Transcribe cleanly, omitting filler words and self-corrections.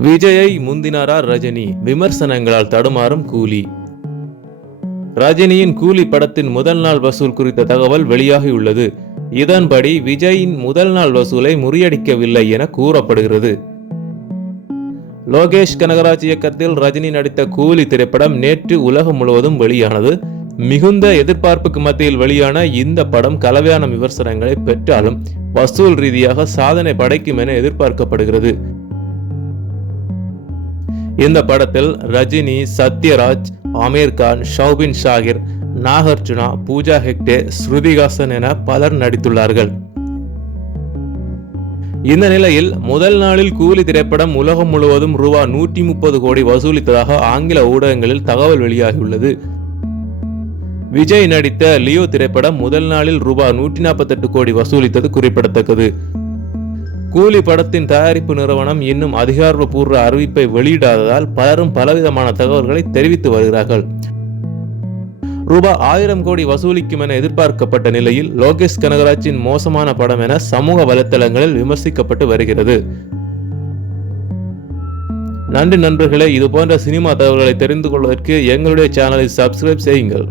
விஜயை முந்தினாரா ரஜினி? விமர்சனங்களால் தடுமாறும் கூலி. ரஜினியின் கூலி படத்தின் முதல் நாள் வசூல் குறித்த தகவல் வெளியாகியுள்ளது. இதன்படி விஜயின் முதல் நாள் வசூலை முறியடிக்கவில்லை என கூறப்படுகிறது. லோகேஷ் கனகராஜ் இயக்கத்தில் ரஜினி நடித்த கூலி திரைப்படம் நேற்று உலகம் முழுவதும் வெளியானது. மிகுந்த எதிர்பார்ப்புக்கு மத்தியில் வெளியான இந்த படம் கலவையான விமர்சனங்களை பெற்றாலும் வசூல் ரீதியாக சாதனை படைக்கும் என எதிர்பார்க்கப்படுகிறது. இந்த படத்தில் ரஜினி, சத்யராஜ், ஆமீர் கான், ஷௌபின் ஷாகிர், நாகார்ஜுனா, பூஜா ஹெக்டே, ஸ்ருதிஹாசன் என பலர் நடித்துள்ளார்கள். இந்த நிலையில் முதல் நாளில் கூலி திரைப்படம் உலகம் முழுவதும் ரூபாய் 130 கோடி வசூலித்ததாக ஆங்கில ஊடகங்களில் தகவல் வெளியாகியுள்ளது. விஜய் நடித்த லியோ திரைப்படம் முதல் நாளில் ரூபாய் 148 கோடி வசூலித்தது குறிப்பிடத்தக்கது. கூலி படத்தின் தயாரிப்பு நிறுவனம் இன்னும் அதிகாரப்பூர்வ அறிவிப்பை வெளியிடாததால் பலரும் பலவிதமான தகவல்களை தெரிவித்து வருகிறார்கள். ரூபாய் 1000 கோடி வசூலிக்கும் என எதிர்பார்க்கப்பட்ட நிலையில் லோகேஷ் கனகராஜின் மோசமான படம் என சமூக வலைத்தளங்களில் விமர்சிக்கப்பட்டு வருகிறது. நன்றி நண்பர்களே, இது போன்ற சினிமா தகவல்களை தெரிந்து கொள்வதற்கு எங்களுடைய சேனலை சப்ஸ்கிரைப் செய்யுங்கள்.